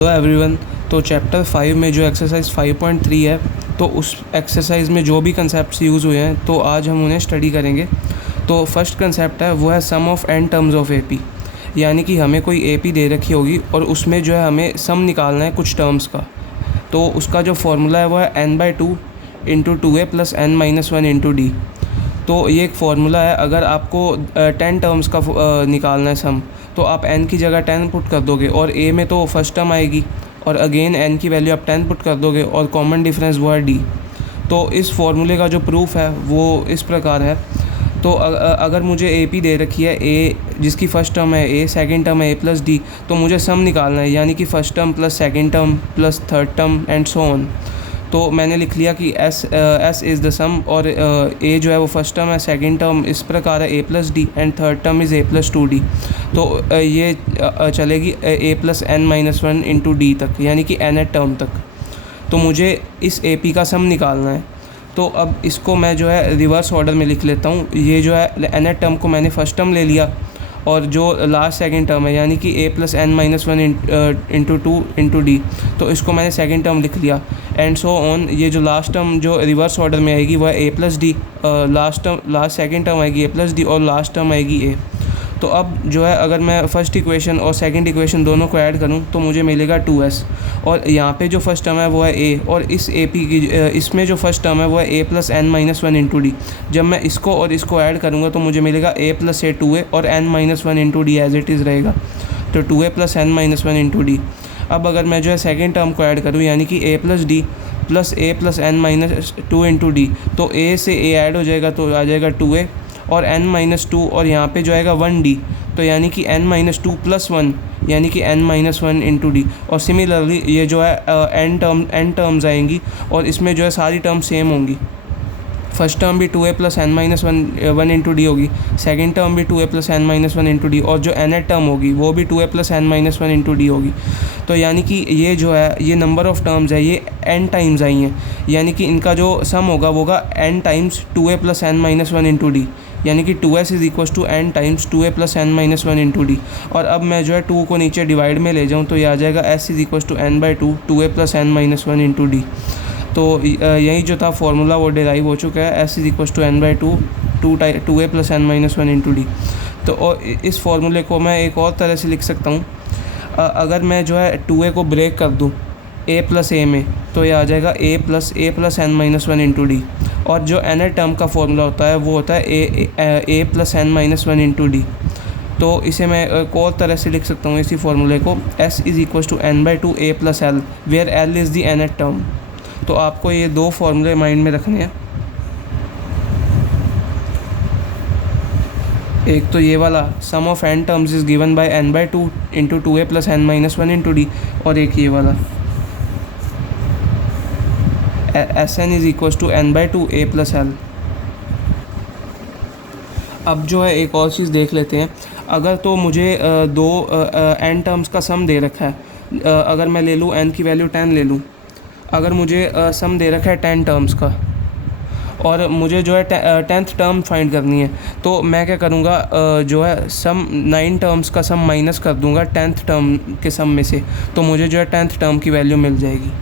Hello everyone. तो chapter 5 में जो एक्सरसाइज 5.3 है, तो उस एक्सरसाइज में जो भी कंसेप्ट्स यूज़ हुए हैं तो आज हम उन्हें स्टडी करेंगे। तो फर्स्ट कंसेप्ट है वो है sum of n terms of AP, यानी कि हमें कोई एपी दे रखी होगी और उसमें जो है हमें सम निकालना है कुछ टर्म्स का। तो उसका जो फार्मूला है वो है n/2 into 2a plus n-1 into D. तो ये एक फार्मूला है। अगर आपको 10 टर्म्स का निकालना है सम, तो आप n की जगह 10 पुट कर दोगे और a में तो फर्स्ट टर्म आएगी और अगेन n की वैल्यू आप 10 पुट कर दोगे और कॉमन डिफरेंस वो है d। तो इस फार्मूले का जो प्रूफ है वो इस प्रकार है। तो अगर मुझे ए पी दे रखी है a, जिसकी फ़र्स्ट टर्म है a, सेकंड टर्म है a प्लस डी, तो मुझे सम निकालना है, यानी कि first term plus second term plus third term and so on. तो मैंने लिख लिया कि s इज़ द सम और a जो है वो फर्स्ट टर्म है, सेकंड टर्म इस प्रकार है a plus D and third term is a plus 2d। तो ये चलेगी a plus n-1 into D तक, यानी कि nth टर्म तक। तो मुझे इस AP का सम निकालना है। तो अब इसको मैं जो है रिवर्स ऑर्डर में लिख लेता हूँ। ये जो है nth टर्म को मैंने फर्स्ट टर्म ले लिया और जो लास्ट सेकंड टर्म है यानी कि a plus n-1 into 2 into D, तो इसको मैंने सेकंड टर्म लिख लिया एंड सो ऑन। ये जो लास्ट टर्म जो रिवर्स ऑर्डर में आएगी वह a plus D, last second term आएगी a प्लस डी और लास्ट टर्म आएगी a। तो अब जो है अगर मैं फर्स्ट इक्वेशन और सेकंड इक्वेशन दोनों को ऐड करूं तो मुझे मिलेगा 2s और यहाँ पे जो फर्स्ट टर्म है वो है a और इस AP की इसमें जो फर्स्ट टर्म है वो है a plus n-1 into D. जब मैं इसको और इसको ऐड करूँगा तो मुझे मिलेगा a प्लस a 2a और n-1 into D as it is रहेगा, तो 2a plus n-1 into D. अब अगर मैं जो है सेकेंड टर्म को ऐड करूँ यानी कि a plus D plus a plus n-2 into D, तो a से a ऐड हो जाएगा तो आ जाएगा 2a और n-2 और यहाँ पे जो आएगा 1d, तो यानी कि n-2 प्लस 1 यानी कि n-1 इंटू डी। और सिमिलरली ये जो है n टर्म्स आएंगी और इसमें जो है सारी टर्म सेम होंगी। फर्स्ट टर्म भी 2a plus n-1 into D होगी, सेकेंड टर्म भी 2a plus n-1 into D और जो nth टर्म होगी वो भी 2a plus n-1 into D होगी। तो यानी कि ये जो है ये नंबर ऑफ़ टर्म्स है ये n टाइम्स आई हैं, यानी कि इनका जो सम होगा वो होगा n times 2a plus n-1 into D, यानी कि 2s is equal to n times 2a plus n-1 into D. और अब मैं जो है 2 को नीचे डिवाइड में ले जाऊँ तो ये आ जाएगा s is equal to n/2 2a plus n-1 into D. तो यही जो था फार्मूला वो डिराइव हो चुका है, s is equal to n/2 2a plus n-1 into D. तो और इस फार्मूले को मैं एक और तरह से लिख सकता हूँ। अगर मैं जो है 2a को ब्रेक कर दूँ a प्लस a में तो ये आ जाएगा a plus n-1 into D. और जो nth टर्म का फार्मूला होता है वो होता है a plus n-1 into D. तो इसे मैं एक और तरह से लिख सकता हूँ इसी फार्मूले को, s is equal to n/2 a plus l where l is the nth term. तो आपको ये दो फार्मूले माइंड में रखने हैं। एक तो ये वाला sum of n terms is given by n/2 into 2a plus n-1 into D, और एक ये वाला Sn is equal to n/2 a plus l। अब जो है एक और चीज़ देख लेते हैं। अगर तो मुझे दो n टर्म्स का सम दे रखा है, अगर मैं ले लूँ n की वैल्यू 10 ले लूँ, अगर मुझे सम दे रखा है 10 टर्म्स का और मुझे जो है 10th टर्म फाइंड करनी है, तो मैं क्या करूँगा, जो है सम 9 टर्म्स का सम माइनस कर दूँगा 10th टर्म के सम में से, तो मुझे जो है 10th टर्म की वैल्यू मिल जाएगी।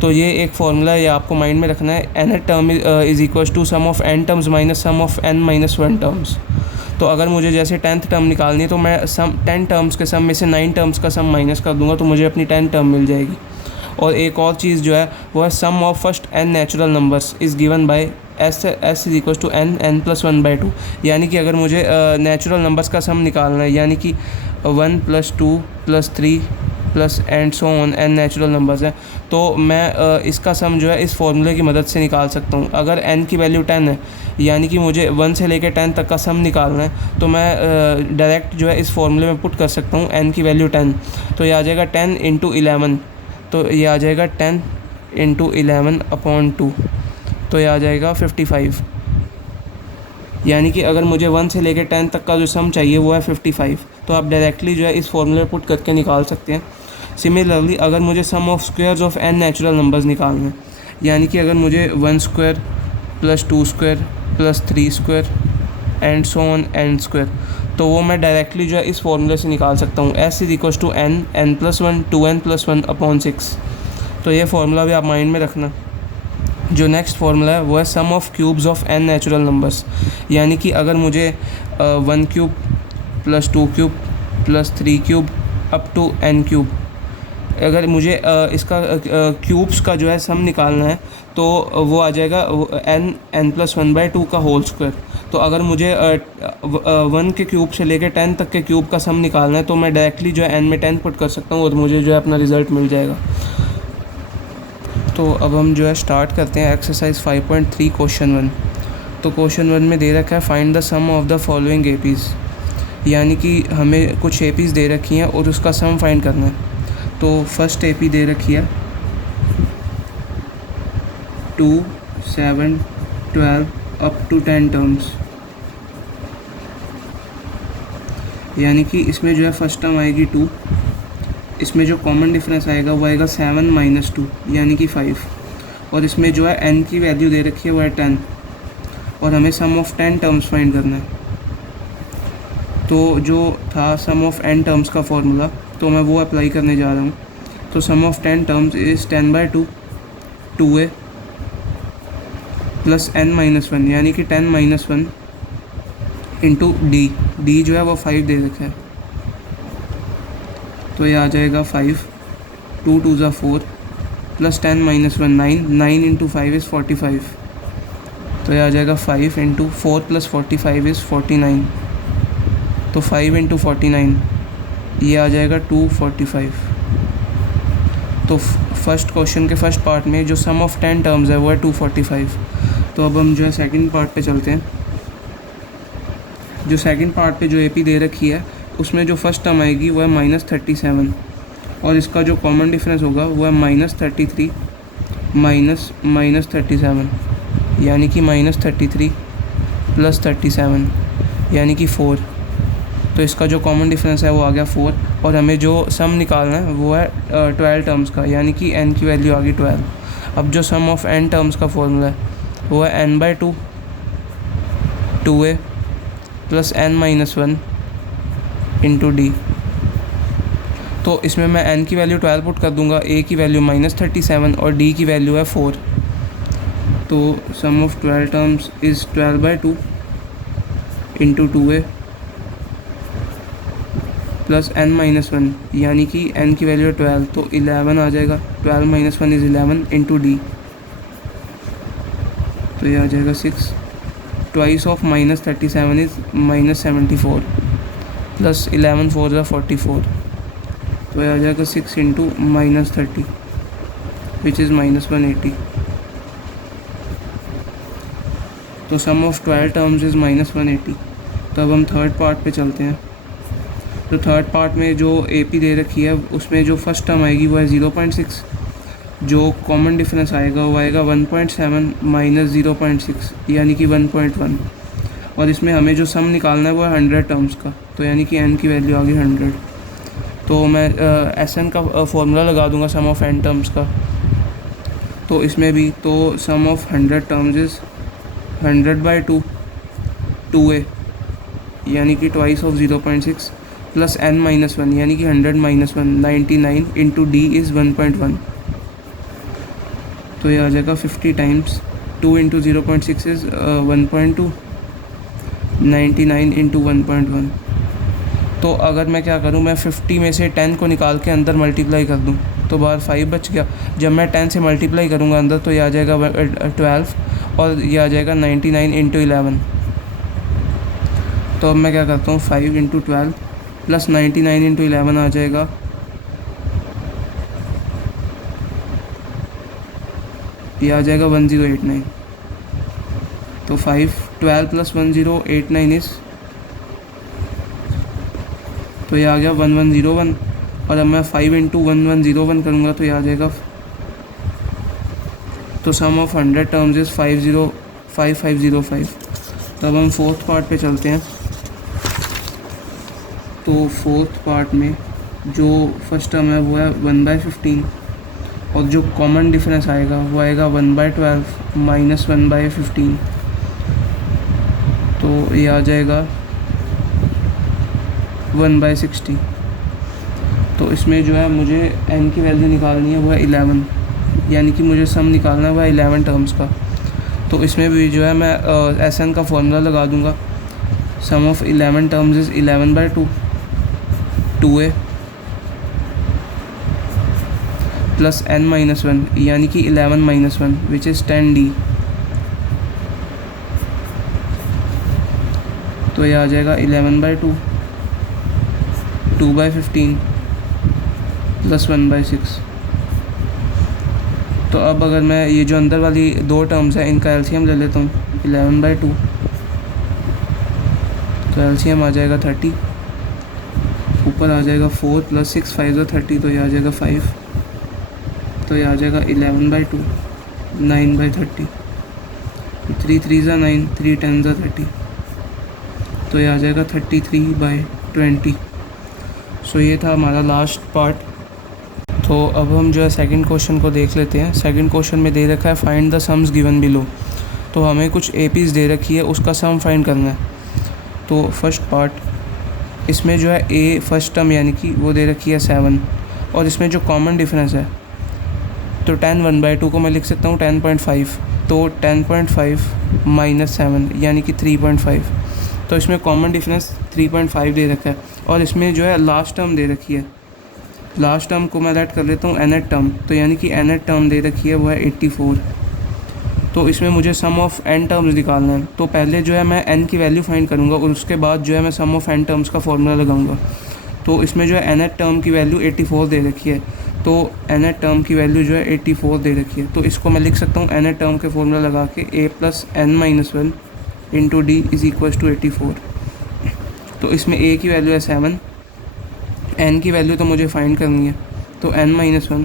तो ये एक फार्मूला है, ये आपको माइंड में रखना है। nth term is equal to sum of n terms minus sum of n-1 terms. तो अगर मुझे जैसे 10th टर्म निकालनी है तो मैं 10 टर्म्स के सम में से 9 टर्म्स का सम माइनस कर दूंगा तो मुझे अपनी 10 टर्म मिल जाएगी। और एक और चीज़ जो है वो है sum of first n natural numbers is given by s is equal to n plus 1/2, यानी कि अगर मुझे नेचुरल नंबर्स का सम निकालना है, यानी कि 1 plus 2 plus 3 plus and so on n natural numbers हैं, तो मैं इसका सम जो है इस फार्मूले की मदद से निकाल सकता हूँ। अगर n की वैल्यू 10 है, यानी कि मुझे 1 से लेकर 10 तक का सम निकालना है, तो मैं डायरेक्ट जो है इस फार्मूले में पुट कर सकता हूँ n की वैल्यू 10। तो ये आ जाएगा 10 इंटू 11, तो ये आ जाएगा 10 इंटू 11 अपॉन 2, तो ये आ जाएगा 55। यानी कि अगर मुझे 1 से लेकर 10 तक का जो सम चाहिए वो है 55, तो आप डायरेक्टली जो है इस फार्मूले पुट करके निकाल सकते हैं। सिमिलरली अगर मुझे sum of squares of n natural numbers निकालना है, यानी कि अगर मुझे 1 square plus 2 square plus 3 square and so on n square, तो वो मैं डायरेक्टली जो है इस फॉर्मूले से निकाल सकता हूँ, s is equal to n n+1 2n+1 upon 6। तो ये फार्मूला भी आप माइंड में रखना। जो नेक्स्ट फार्मूला है वो है sum of cubes of n natural numbers, यानी कि अगर मुझे 1 cube plus 2 cube plus 3 cube up to n cube, अगर मुझे इसका क्यूब्स का जो है सम निकालना है तो वो आ जाएगा n+1/2 का होल स्क्वायर। तो अगर मुझे 1 के क्यूब से लेकर 10 तक के क्यूब का सम निकालना है तो मैं डायरेक्टली जो है n में 10 पुट कर सकता हूँ और मुझे जो है अपना रिज़ल्ट मिल जाएगा। तो अब हम जो है स्टार्ट करते हैं एक्सरसाइज 5.3 क्वेश्चन 1। तो क्वेश्चन 1 में दे रखा है find the sum of the following APs, यानी कि हमें कुछ एपीज़ दे रखी हैं और उसका सम फाइंड करना है। तो फर्स्ट एपी दे रखी है 2, 7, 12 अप टू 10 टर्म्स, यानी कि इसमें जो है फर्स्ट टर्म आएगी 2, इसमें जो कॉमन डिफरेंस आएगा वो आएगा 7 माइनस 2 यानी कि 5, और इसमें जो है n की वैल्यू दे रखी है वो है 10 और हमें सम ऑफ 10 टर्म्स फाइंड करना है। तो जो था सम ऑफ n टर्म्स का फॉर्मूला तो मैं वो अप्लाई करने जा रहा हूँ। तो sum of 10 terms is 10/2 2a plus n-1 यानी कि 10-1 इंटू डी जो है वो 5 दे रखा है, तो ये आ जाएगा 5, 2 2 ज़ा 4 प्लस 10-1 9 इंटू 5 इज़ 45, तो ये आ जाएगा 5 इंटू 4 प्लस 45 इज़ 49, तो 5 इंटू 49 ये आ जाएगा 245। तो फर्स्ट क्वेश्चन के फर्स्ट पार्ट में जो सम ऑफ 10 टर्म्स है वो है 245। तो अब हम जो है सेकंड पार्ट पे चलते हैं। जो सेकंड पार्ट पे जो एपी दे रखी है उसमें जो फर्स्ट टर्म आएगी वो है -37 और इसका जो कॉमन डिफरेंस होगा वो है -33 -37 यानी कि -33 प्लस 37 यानी कि 4। तो इसका जो कॉमन डिफरेंस है वो आ गया 4 और हमें जो सम निकालना है वो है 12 टर्म्स का, यानी कि n की वैल्यू आ गई 12। अब जो सम ऑफ n टर्म्स का फॉर्मूला है वो है n/2 2a plus n-1 into D. तो इसमें मैं n की वैल्यू 12 पुट कर दूंगा, a की वैल्यू -37 और d की वैल्यू है 4। तो sum of 12 terms is 12/2 into 2a plus n-1 यानी कि n की वैल्यू है 12 तो 11 आ जाएगा, 12-1 इज़ 11 इंटू डी, तो ये आ जाएगा 6। ट्वाइस ऑफ -37 इज़ -74 प्लस 11 4 ज़ा 44, तो ये आ जाएगा 6 इंटू -30 विच इज़ -180। तो सम ऑफ 12 टर्म्स इज़ -180। तो अब हम थर्ड पार्ट पे चलते हैं। तो थर्ड पार्ट में जो एपी दे रखी है उसमें जो फर्स्ट टर्म आएगी वो है 0.6, जो कॉमन डिफरेंस आएगा वो आएगा 1.7 माइनस 0.6 यानी कि 1.1, और इसमें हमें जो सम निकालना है वो है 100 टर्म्स का, तो यानी कि n की वैल्यू आ गई 100। तो मैं SN का फॉर्मूला लगा दूंगा सम ऑफ n टर्म्स का। तो इसमें भी तो sum of 100 terms is 100/2 2a यानी कि ट्वाइस ऑफ 0.6 प्लस n-1 यानी कि 100-1 99 इंटू डी इज़ 1.1, तो ये आ जाएगा 50 टाइम्स 2 इंटू 0.6 इज़ 1.2 99 इंटू 1.1। तो अगर मैं क्या करूं, मैं 50 में से 10 को निकाल के अंदर मल्टीप्लाई कर दूं तो बाहर 5 बच गया। जब मैं 10 से मल्टीप्लाई करूंगा अंदर तो ये आ जाएगा 12 और ये आ जाएगा 99 इंटू 11। तो अब मैं क्या करता हूँ 5 इंटू 12 प्लस 99 इंटू 11 आ जाएगा ये आ जाएगा 1089। तो 12 प्लस 1089 इज़, तो ये आ गया 1101, और अब मैं 5 इंटू 1101 करूँगा तो ये आ जाएगा। तो सम ऑफ 100 टर्म्स इज़ 5505। तो अब हम फोर्थ पार्ट पे चलते हैं। तो फोर्थ पार्ट में जो फर्स्ट टर्म है वो है 1/15 और जो कॉमन डिफरेंस आएगा वो आएगा 1/12 माइनस 1/15, तो ये आ जाएगा 1/60। तो इसमें जो है मुझे n की वैल्यू निकालनी है, वो है 11, यानी कि मुझे सम निकालना है वो है 11 टर्म्स का। तो इसमें भी जो है मैं SN का फॉर्मूला लगा दूंगा। Sum of 11 terms is 11/2, 2a plus n-1, यानी कि 11-1 विच इज़ 10d। तो ये आ जाएगा 11/2, 2/15 प्लस 1/6। तो अब अगर मैं ये जो अंदर वाली दो टर्म्स हैं इनका एलसीएम ले लेता हूँ, 11/2, तो एलसीएम आ जाएगा 30, ऊपर आ जाएगा 4 प्लस 6 5 30, तो ये आ जाएगा 5, तो ये आ जाएगा 11/2, 9/30, 3 3 9, 3 10 30, तो ये आ जाएगा 33/20। सो ये था हमारा लास्ट पार्ट। तो अब हम जो है सेकंड क्वेश्चन को देख लेते हैं। सेकंड क्वेश्चन में दे रखा है find the sums given below. तो हमें कुछ एपीज़ दे रखी है, उसका सम फाइंड करना है। तो फर्स्ट पार्ट, इसमें जो है ए फर्स्ट टर्म यानी कि वो दे रखी है 7, और इसमें जो कॉमन डिफरेंस है तो 10 1/2 को मैं लिख सकता हूँ 10.5, तो 10.5 माइनस 7 यानी कि 3.5। तो इसमें कॉमन डिफरेंस 3.5 दे रखा है, और इसमें जो है लास्ट टर्म दे रखी है। लास्ट टर्म को मैं ऐड कर लेता हूँ nth टर्म, तो यानी कि nth टर्म दे रखी है वो है 84। तो इसमें मुझे सम ऑफ n टर्म्स निकालना है। तो पहले जो है मैं n की वैल्यू फाइंड करूँगा और उसके बाद जो है मैं सम ऑफ n टर्म्स का फॉर्मूला लगाऊंगा। तो इसमें जो है nth टर्म की वैल्यू 84 दे रखी है, तो nth टर्म की वैल्यू जो है 84 दे रखी है। तो इसको मैं लिख सकता हूँ nth टर्म के फॉर्मूला लगा के a plus n-1 into D is equal to 84। तो इसमें a की वैल्यू है 7, n की वैल्यू तो मुझे फाइंड करनी है, तो n-1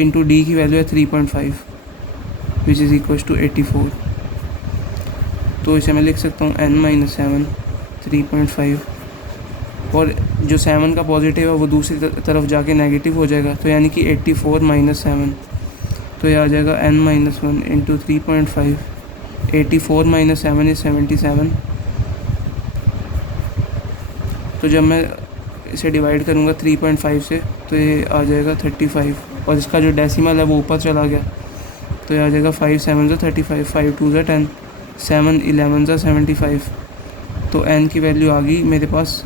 इंटू डी की वैल्यू है 3.5 विच इज़ इक्वल टू 84। तो इसे मैं लिख सकता हूँ n-7 3.5, और जो 7 का पॉजिटिव है वो दूसरी तरफ जाके नेगेटिव हो जाएगा, तो यानी कि 84 माइनस 7, तो ये आ जाएगा n-1 इंटू 3.5, 84 माइनस 7 इज़ 77। तो जब मैं इसे डिवाइड करूँगा 3.5 से तो ये आ जाएगा 35, और इसका जो डेसिमल है वो ऊपर चला गया, तो ये आ जाएगा 5 7 35, 5 2 10, 7 11 75। तो n की वैल्यू आ गई मेरे पास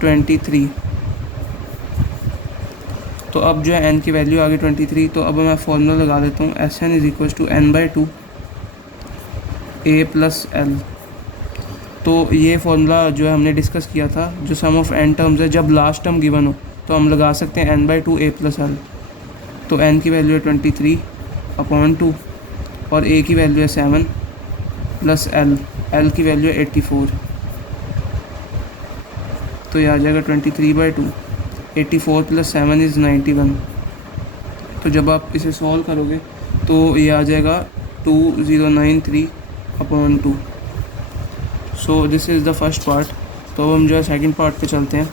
23। तो अब जो है n की वैल्यू आ गई 23। तो अब मैं फॉर्मूला लगा देता हूँ, SN is equal to n/2 a plus l। तो ये फॉर्मूला जो है हमने डिस्कस किया था, जो सम ऑफ n टर्म्स है जब लास्ट टर्म गिवन हो तो हम लगा सकते हैं n/2 a प्लस l। तो n की वैल्यू है 23/2 और a की वैल्यू है 7 प्लस l की वैल्यू है 84। तो ये आ जाएगा 23/2, 84 प्लस 7 इज़ 91। तो जब आप इसे सॉल्व करोगे तो ये आ जाएगा 2093/2। So this is the first part. तो अब हम जो है सेकंड पार्ट पे चलते हैं।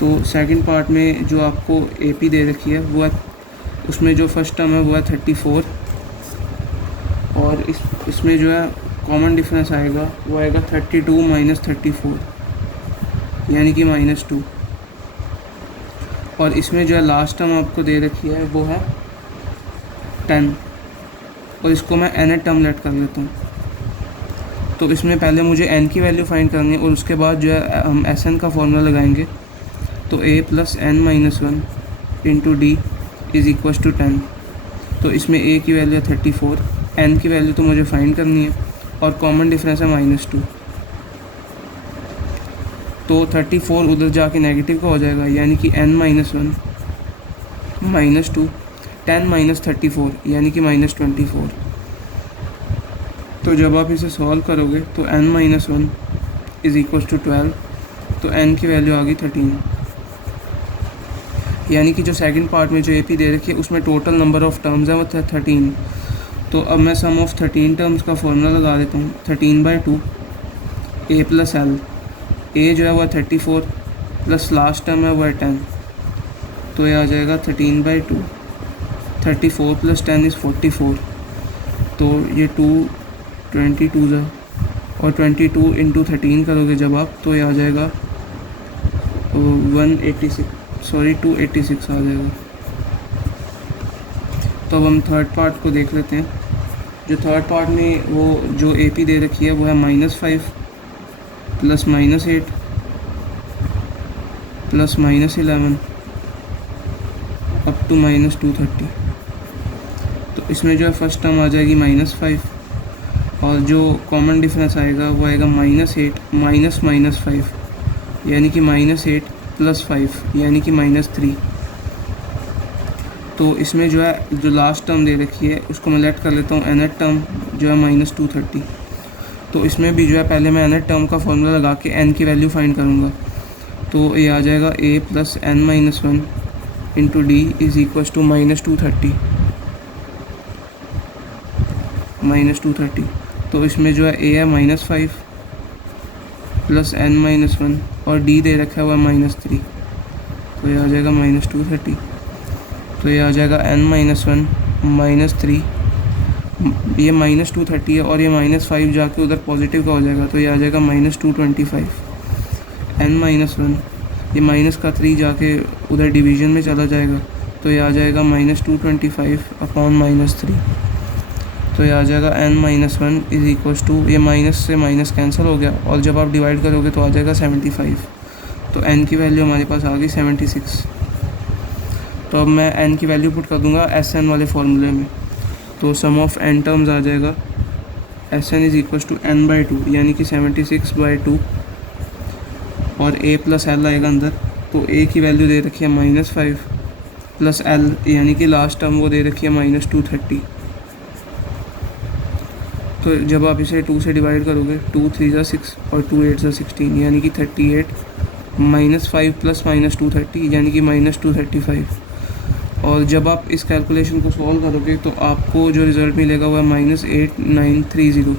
तो सेकंड पार्ट में जो आपको AP दे रखी है वो है, उसमें जो फर्स्ट टर्म है वो है 34, और इसमें जो है कॉमन डिफरेंस आएगा वो आएगा 32 माइनस 34 यानी कि -2। और इसमें जो है लास्ट टर्म आपको दे रखी है वो है 10, और इसको मैं nth टर्म लेट कर लेता हूँ। तो इसमें पहले मुझे n की वैल्यू फाइंड करनी है और उसके बाद जो है हम SN का फॉर्मूला लगाएंगे। तो a plus n-1 into D is equal to 10। तो इसमें a की वैल्यू है 34, n की वैल्यू तो मुझे फाइंड करनी है, और कॉमन डिफरेंस है -2। तो 34 उधर जाके नेगेटिव का हो जाएगा, यानी कि n-1 -2, 10 माइनस 34 यानी कि -24। तो जब आप इसे सॉल्व करोगे तो n-1 इज़ इक्वल टू 12, तो n की वैल्यू आ गई 13। यानी कि जो सेकंड पार्ट में जो AP दे रखी है उसमें टोटल नंबर ऑफ़ टर्म्स है वो 13। तो अब मैं सम ऑफ 13 टर्म्स का फॉर्मूला लगा देता हूँ, 13/2 a प्लस l। a जो है वो 34 प्लस लास्ट टर्म है वो है 10, तो ये आ जाएगा 13/2, 34 प्लस 10 इज़ 44। तो ये 22 और 22 इंटू 13 करोगे जब आप, तो ये आ जाएगा 286 आ जाएगा। तो अब हम थर्ड पार्ट को देख लेते हैं। जो थर्ड पार्ट में वो जो AP दे रखी है वो है -5 प्लस -8 प्लस -11 अप टू -230। तो इसमें जो है फर्स्ट टर्म आ जाएगी -5 और जो कॉमन डिफरेंस आएगा वो आएगा -8 माइनस -5 यानी कि -8 प्लस 5 यानी कि -3। तो इसमें जो है जो लास्ट टर्म दे रखी है उसको मैं लेट कर लेता हूँ nth टर्म जो है -230। तो इसमें भी जो है पहले मैं nth टर्म का फॉर्मूला लगा के n की वैल्यू फाइंड करूँगा। तो ये आ जाएगा a plus n-1 into D is equals to -230 तो इसमें जो है a है -5 प्लस n-1 और d दे रखा हुआ है -3। तो ये आ जाएगा -230। तो ये आ जाएगा n-1 -3, ये -230 है और ये -5 जाके उधर पॉजिटिव का हो जाएगा। तो ये आ जाएगा -225। n-1 ये माइनस का 3 जाके उधर डिवीज़न में चला जाएगा। तो ये आ जाएगा -225 अपॉन -3। तो ये आ जाएगा n-1 इज़ इक्वल्स टू, ये माइनस से माइनस कैंसिल हो गया और जब आप डिवाइड करोगे तो आ जाएगा 75। तो n की वैल्यू हमारे पास आ गई 76। तो अब मैं n की वैल्यू पुट कर दूंगा Sn वाले फार्मूले में। तो सम ऑफ n टर्म्स आ जाएगा Sn is equals to n/2 यानी कि 76/2 और a प्लस l आएगा अंदर। तो a की वैल्यू दे रखी है -5 प्लस l यानी कि लास्ट टर्म वो दे रखी है -230। तो जब आप इसे 2 से डिवाइड करोगे 2 3 ज़ा 6 और 2 8 ज़ा 16 यानी कि 38 -5 प्लस -230 यानी कि -235। और जब आप इस कैलकुलेशन को सॉल्व करोगे तो आपको जो रिज़ल्ट मिलेगा वो है -8930।